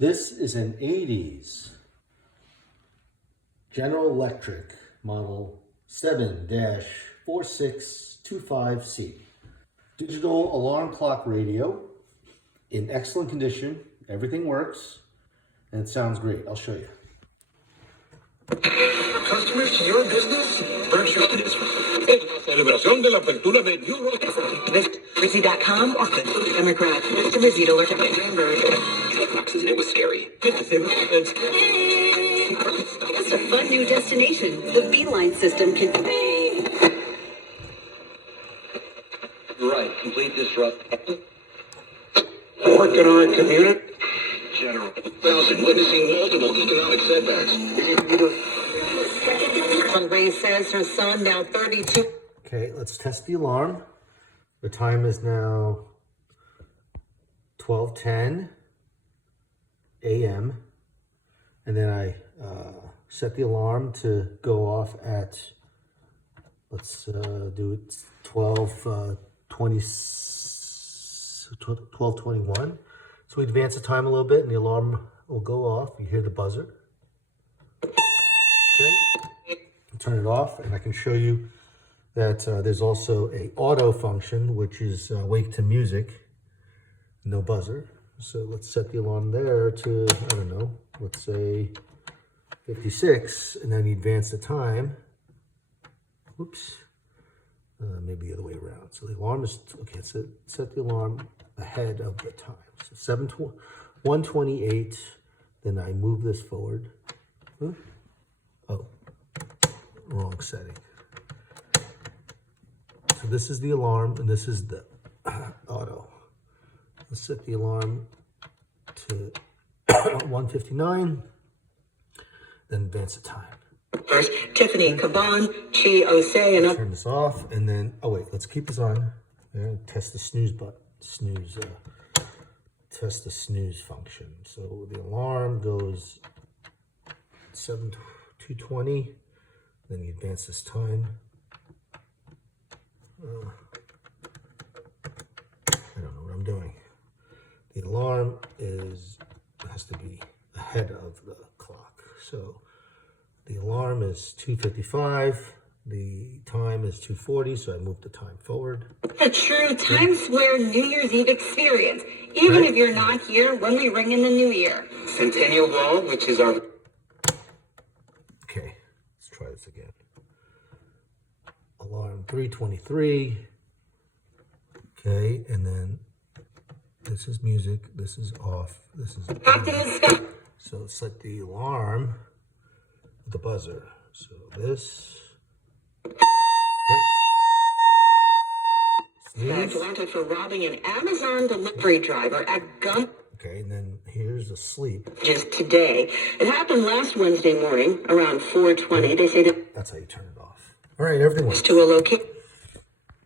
This is an 80s Generalelectric model 7-4625C. Digital alarm clock radio in excellent condition. Everything works and it sounds great. I'll show you. Customers to your business, virtual celebración de la apertura de Busy.com or Democrat. Customers need alert. It was scary. It's a fun new destination. The Beeline system can. Right, complete disrupt. Working on a community. General. Witnessing multiple economic setbacks. Ray says her son, now 32. Okay, let's test the alarm. The time is now 12:10 a.m. And then I set the alarm to go off at, let's do it 12:21. So we advance the time a little bit and the alarm will go off. You hear the buzzer. Okay, I'll turn it off and I can show you that there's also a auto function, which is wake to music, no buzzer. So let's set the alarm there to, I don't know, let's say 56, and then you advance the time. Whoops, maybe the other way around. So the alarm is, okay, set the alarm ahead of the time. So 1:28, then I move this forward. Huh? Oh, wrong setting. So this is the alarm, and this is the auto. Let's set the alarm to 1:59, then advance the time. First, Tiffany Caban, Chi Osei, and turn this off, and then, oh wait, let's keep this on. And test the snooze button. Test the snooze function. So the alarm goes 2:20, then you advance this time. I don't know what I'm doing. The alarm has to be ahead of the clock. So the alarm is 2:55. The time is 2:40, so I move the time forward. A true Times Square New Year's Eve experience, even if you're not here when we ring in the new year. Centennial Ball, which is our... Okay, let's try this again. Alarm 3:23. Okay, and then this is music, this is off, this is on. So set the alarm with the buzzer. So this. Okay. Wanted for robbing an Amazon delivery driver at gun. Okay, and then here's the sleep. Just today. It happened last Wednesday morning around 4:20. They say that that's how you turn it off. All right, everything works. To a location.